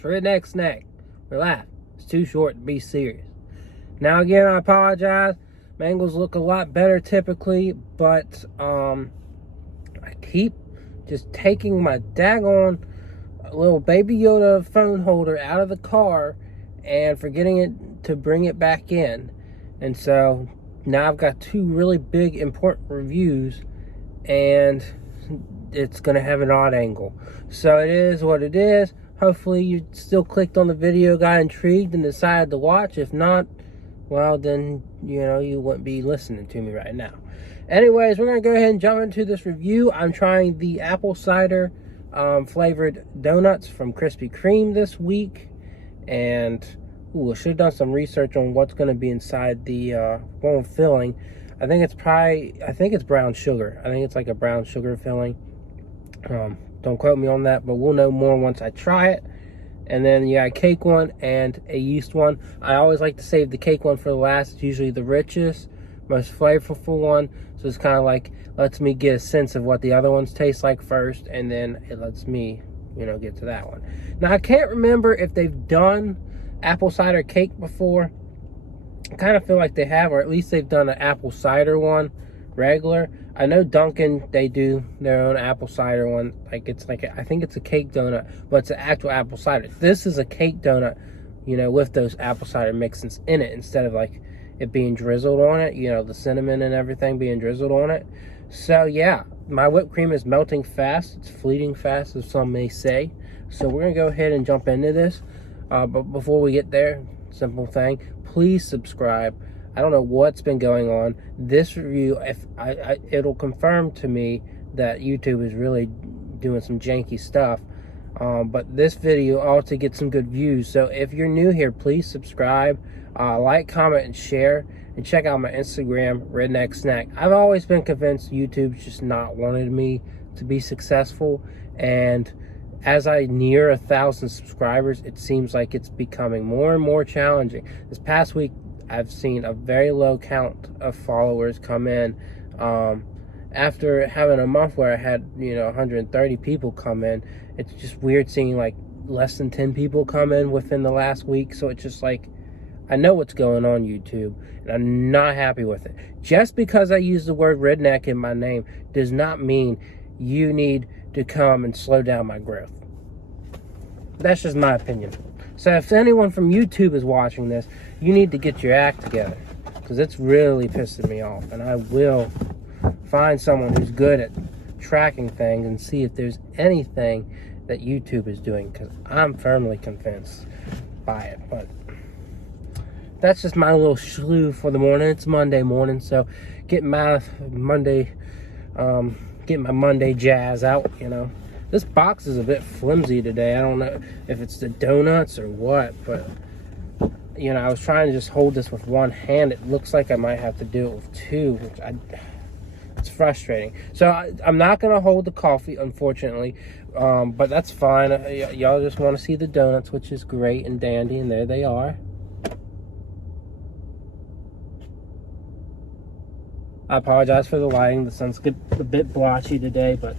It's redneck snack. Relax. It's too short to be serious. Now again, I apologize. Mangoes look a lot better typically, but I keep just taking my daggone little Baby Yoda phone holder out of the car and forgetting it to bring it back in. And so now I've got two really big important reviews, and it's going to have an odd angle. So it is what it is. Hopefully you still clicked on the video, got intrigued, and decided to watch. If not, well, then, you wouldn't be listening to me right now. Anyways, we're going to go ahead and jump into this review. I'm trying the apple cider flavored donuts from Krispy Kreme this week. And, I should have done some research on what's going to be inside the one filling. I think it's brown sugar. I think it's like a brown sugar filling. Don't quote me on that, but we'll know more once I try it. And then you got a cake one and a yeast one. I always like to save the cake one for the last. It's usually the richest, most flavorful one. So it's kind of like, lets me get a sense of what the other ones taste like first. And then it lets me, get to that one. Now, I can't remember if they've done apple cider cake before. I kind of feel like they have, or at least they've done an apple cider one, regular. I know Dunkin', they do their own apple cider one. I think it's a cake donut, but it's an actual apple cider. This is a cake donut, with those apple cider mixins in it, instead of like it being drizzled on it, the cinnamon and everything being drizzled on it. So yeah, my whipped cream is melting fast. It's fleeting fast, as some may say. So we're gonna go ahead and jump into this. But before we get there, simple thing, please subscribe. I don't know what's been going on. This review, it'll confirm to me that YouTube is really doing some janky stuff. But this video ought to get some good views. So if you're new here, please subscribe, like, comment, and share. And check out my Instagram, Redneck Snack. I've always been convinced YouTube's just not wanted me to be successful. And as I near 1,000 subscribers, it seems like it's becoming more and more challenging. This past week, I've seen a very low count of followers come in. After having a month where I had, 130 people come in, it's just weird seeing like less than 10 people come in within the last week. So it's just like, I know what's going on YouTube, and I'm not happy with it. Just because I use the word redneck in my name does not mean you need to come and slow down my growth. That's just my opinion. So if anyone from YouTube is watching this, you need to get your act together, because it's really pissing me off. And I will find someone who's good at tracking things and see if there's anything that YouTube is doing, because I'm firmly convinced by it. But that's just my little slew for the morning. It's Monday morning, so getting my Monday jazz out, This box is a bit flimsy today. I don't know if it's the donuts or what, but, I was trying to just hold this with one hand. It looks like I might have to do it with two, which it's frustrating. So I'm not going to hold the coffee, unfortunately, but that's fine. Y'all just want to see the donuts, which is great and dandy, and there they are. I apologize for the lighting. The sun's a bit blotchy today, but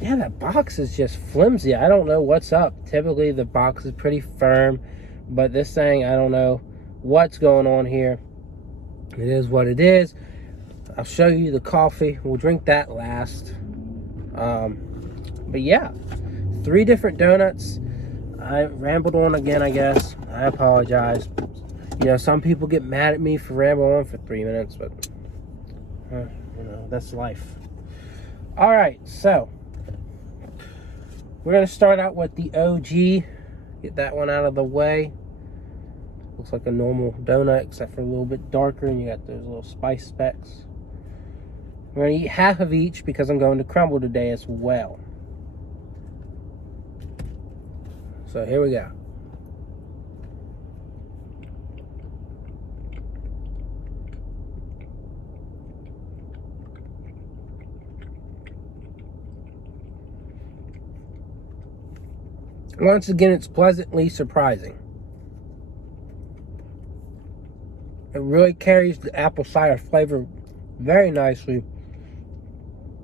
yeah, that box is just flimsy. I don't know what's up. Typically, the box is pretty firm, but this thing, I don't know what's going on here. It is what it is. I'll show you the coffee. We'll drink that last. But yeah, 3 different donuts. I rambled on again, I guess. I apologize. Some people get mad at me for rambling on for 3 minutes, but that's life. All right, so we're going to start out with the OG. Get that one out of the way. Looks like a normal donut, except for a little bit darker, and you got those little spice specks. We're going to eat half of each because I'm going to crumble today as well. So here we go. Once again, it's pleasantly surprising. It really carries the apple cider flavor very nicely.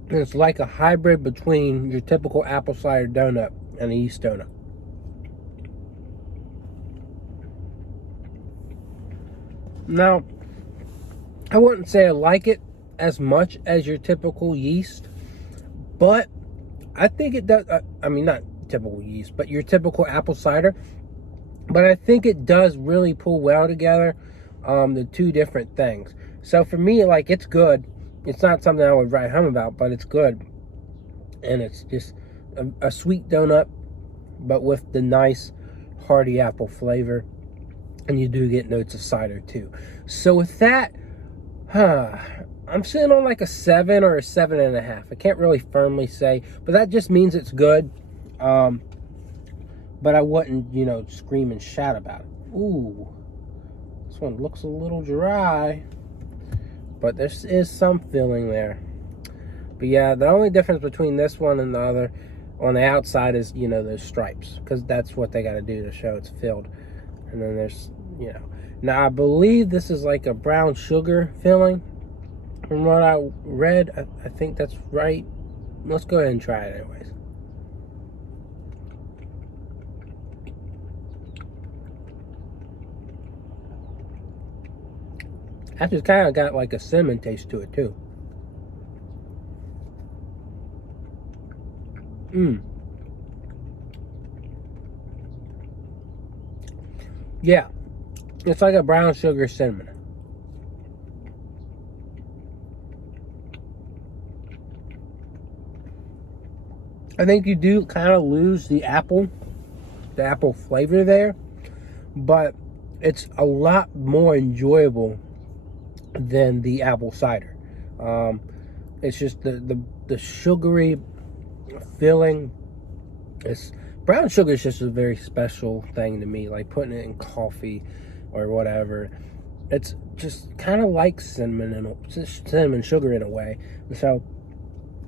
And it's like a hybrid between your typical apple cider donut and a yeast donut. Now, I wouldn't say I like it as much as your typical yeast, but I think it does. I mean, not typical yeast, but your typical apple cider. But I think it does really pull well together, the two different things. So for me, like, it's good. It's not something I would write home about, but it's good. And it's just a sweet donut, but with the nice hearty apple flavor. And you do get notes of cider too. So with that, I'm sitting on like a 7 or a 7.5. I can't really firmly say, but that just means it's good. But I wouldn't, scream and shout about it. Ooh, this one looks a little dry, but there is some filling there. But yeah, the only difference between this one and the other on the outside is, those stripes, because that's what they got to do to show it's filled. And then there's, Now, I believe this is like a brown sugar filling. From what I read, I think that's right. Let's go ahead and try it anyways. That just kind of got like a cinnamon taste to it too. Yeah, it's like a brown sugar cinnamon. I think you do kind of lose the apple flavor there, but it's a lot more enjoyable than the apple cider. It's just the sugary filling. Brown sugar is just a very special thing to me, like putting it in coffee or whatever. It's just kind of like cinnamon sugar in a way. And so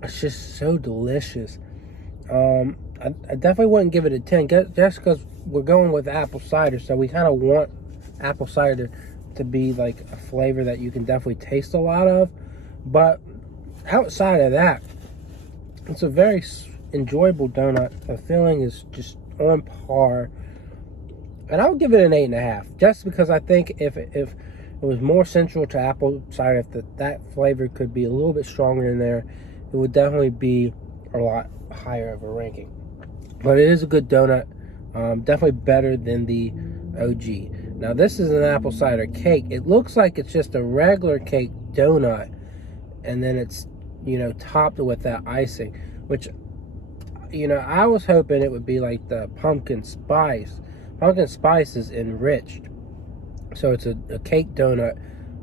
it's just so delicious. I definitely wouldn't give it a 10 just because we're going with apple cider, so we kind of want apple cider to be like a flavor that you can definitely taste a lot of. But outside of that, it's a very enjoyable donut. The filling is just on par, and I would give it an 8.5, just because I think if it was more central to apple cider, if that flavor could be a little bit stronger in there, it would definitely be a lot higher of a ranking. But it is a good donut, definitely better than the OG. Now this is an apple cider cake. It looks like it's just a regular cake donut, and then it's topped with that icing, which I was hoping it would be like the pumpkin spice. Pumpkin spice is enriched, so it's a cake donut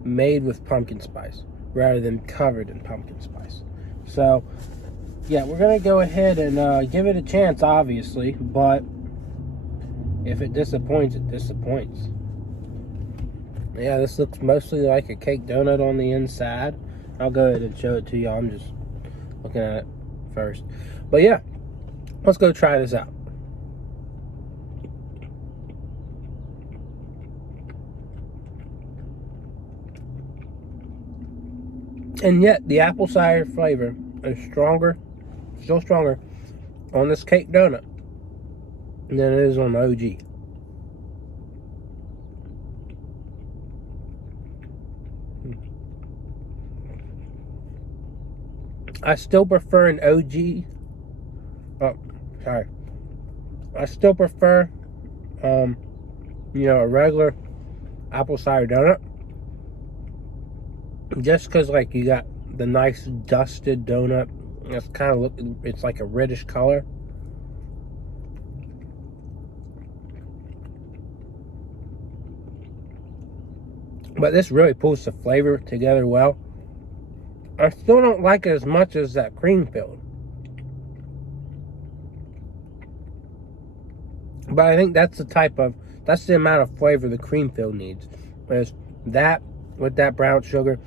made with pumpkin spice rather than covered in pumpkin spice. So yeah, we're gonna go ahead and give it a chance, obviously, but if it disappoints, it disappoints. Yeah, this looks mostly like a cake donut on the inside. I'll go ahead and show it to you. I'm just looking at it first. But yeah, let's go try this out. And yet, the apple cider flavor is stronger, still stronger, on this cake donut than it is on the OG. I still prefer an OG. Oh, sorry. I still prefer, a regular apple cider donut. Just because, like, you got the nice dusted donut. It's kind of it's like a reddish color. But this really pulls the flavor together well. I still don't like it as much as that cream filled. But I think that's the amount of flavor the cream filled needs. Is that with that brown sugar,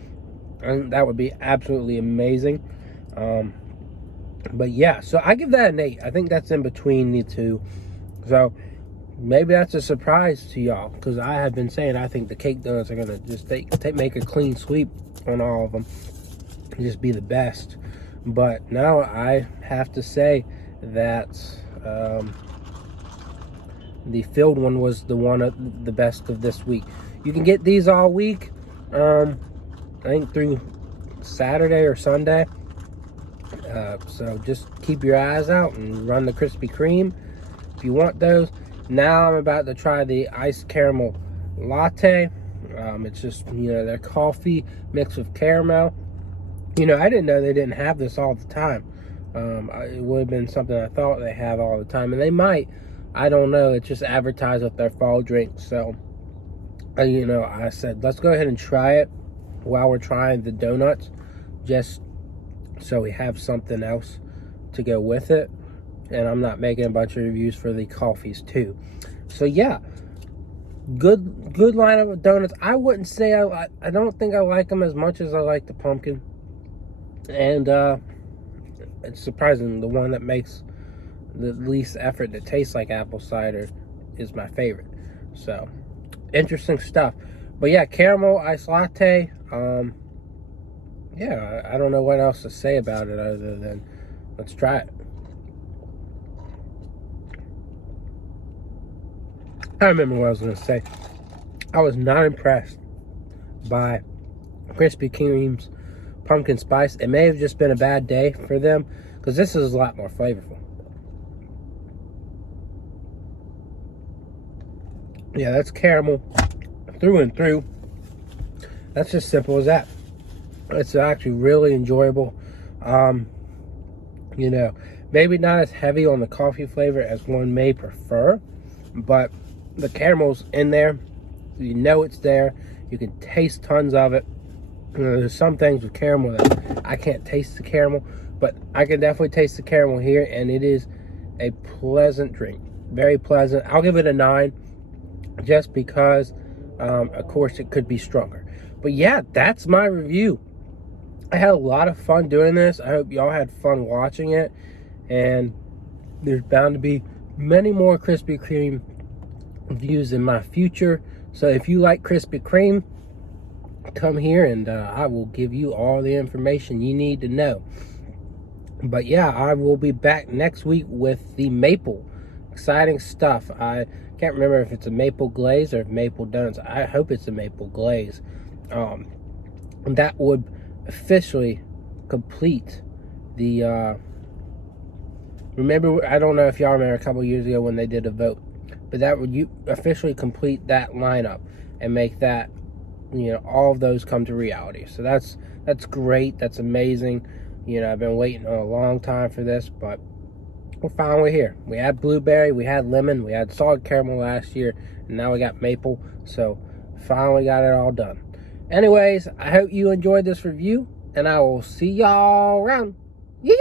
and that would be absolutely amazing. But yeah, so I give that an 8. I think that's in between the two. So maybe that's a surprise to y'all, because I have been saying I think the cake donuts are gonna just make a clean sweep on all of them. Just be the best. But now I have to say that The filled one was the one of the best of this week. You can get these all week. I think through Saturday or Sunday. So just keep your eyes out and run the Krispy Kreme if you want those. Now I'm about to try the iced caramel latte. It's just, their coffee mixed with caramel. I didn't know they didn't have this all the time. It would have been something I thought they have all the time, and they might. I don't know. It's just advertised with their fall drink. So, I said, let's go ahead and try it while we're trying the donuts, just so we have something else to go with it. And I'm not making a bunch of reviews for the coffees too. So yeah, good lineup of donuts. I wouldn't say I don't think I like them as much as I like the pumpkin. And it's surprising, the one that makes the least effort to taste like apple cider is my favorite. So interesting stuff. But yeah, caramel iced latte. Yeah, I don't know what else to say about it other than let's try it. I remember what I was going to say. I was not impressed by Krispy Kreme's pumpkin spice. It may have just been a bad day for them, because this is a lot more flavorful. Yeah, that's caramel through and through. That's just simple as that. It's actually really enjoyable. Maybe not as heavy on the coffee flavor as one may prefer, but the caramel's in there. It's there. You can taste tons of it. There's some things with caramel that I can't taste the caramel, but I can definitely taste the caramel here, and it is a pleasant drink. Very pleasant. I'll give it a 9, just because, of course, it could be stronger. But yeah, that's my review. I had a lot of fun doing this. I hope y'all had fun watching it. And there's bound to be many more Krispy Kreme reviews in my future. So if you like Krispy Kreme, come here and I will give you all the information you need to know. But yeah, I will be back next week with the maple. Exciting stuff. I can't remember if it's a maple glaze or if maple donuts. I hope it's a maple glaze. And that would officially complete the remember, I don't know if y'all remember a couple years ago when they did a vote, but that would officially complete that lineup and make that, all of those come to reality. So that's great. That's amazing. I've been waiting a long time for this, but we're finally here. We had blueberry, we had lemon, we had salted caramel last year, and now we got maple. So finally got it all done. Anyways, I hope you enjoyed this review, and I will see y'all around. Yay!